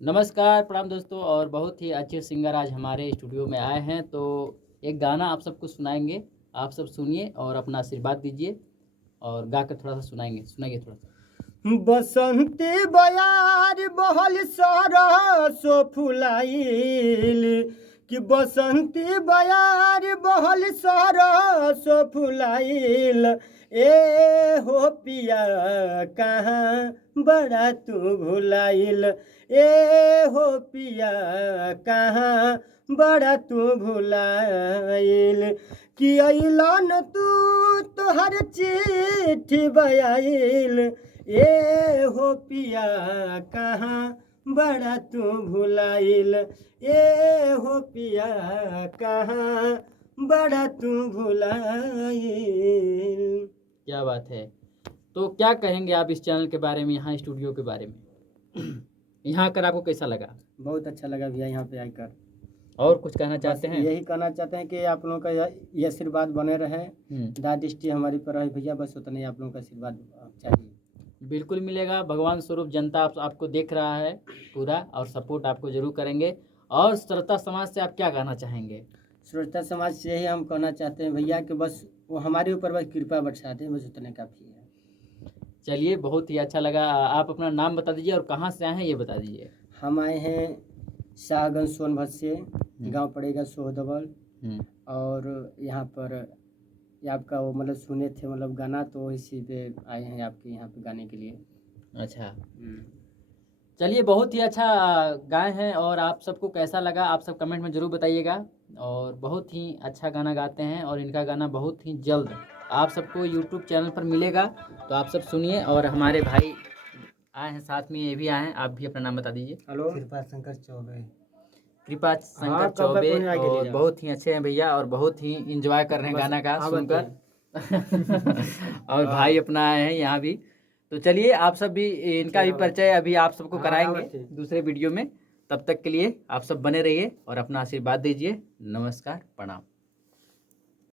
नमस्कार, प्रणाम दोस्तों। और बहुत ही अच्छे सिंगर आज हमारे स्टूडियो में आए हैं, तो एक गाना आप सबको सुनाएंगे। आप सब सुनिए और अपना आशीर्वाद दीजिए और गा कर थोड़ा सा सुनाइए थोड़ा सा। बसंती बयार बहल सरसो फुलाइल कि बसंती बयार बहल सरसो फुलाइल। ए हो पिया कहाँ बड़ा तू भुलाइल। ए हो पिया कहाँ बड़ा तू भुलाइल। कि अइलन तू तोहर चिट्ठी बयाइल। ए हो पिया कहाँ बड़ा तू भुलाइल। ए हो पिया कहाँ बड़ा तू भुलाइल। क्या बात है। तो क्या कहेंगे आप इस चैनल के बारे में, यहाँ स्टूडियो के बारे में? यहाँ आकर आपको कैसा लगा? बहुत अच्छा लगा भैया यहाँ पे आकर। और कुछ कहना चाहते हैं? यही कहना चाहते हैं कि आप लोगों का ये आशीर्वाद बने रहे, दाद दृष्टि हमारी पर रहे भैया, बस उतना ही आप लोगों का आशीर्वाद चाहिए। बिल्कुल मिलेगा। भगवान स्वरूप जनता आपको देख रहा है पूरा, और सपोर्ट आपको जरूर करेंगे। और श्रोता समाज से आप क्या कहना चाहेंगे? श्रोता समाज से यही हम कहना चाहते हैं भैया कि बस वो हमारे ऊपर बस कृपा बरसा दें, बस उतने काफ़ी है। चलिए, बहुत ही अच्छा लगा। आप अपना नाम बता दीजिए और कहाँ से आए हैं ये बता दीजिए। हम आए हैं शाहगंज सोनभद्र से, गांव पड़ेगा सोहदबल। और यहाँ पर आपका वो मतलब सुने थे मतलब गाना, तो इसी पे आए हैं आपके यहाँ पे गाने के लिए। अच्छा, चलिए, बहुत ही अच्छा गाए हैं। और आप सबको कैसा लगा आप सब कमेंट में ज़रूर बताइएगा। और बहुत ही अच्छा गाना गाते हैं, और इनका गाना बहुत ही जल्द आप सबको यूट्यूब चैनल पर मिलेगा, तो आप सब सुनिए। और हमारे भाई आए हैं साथ में, ये भी आए हैं। आप भी अपना नाम बता दीजिए। हेलो, कृपा शंकर चौबे। कृपा शंकर चौबे। और बहुत ही अच्छे हैं भैया, और बहुत ही इंजॉय कर रहे हैं गाना का सुनकर। और भाई अपना आए हैं यहाँ भी। तो चलिए, आप सब भी इनका भी परिचय अभी आप सबको कराएंगे दूसरे वीडियो में। तब तक के लिए आप सब बने रहिए और अपना आशीर्वाद दीजिए। नमस्कार, प्रणाम।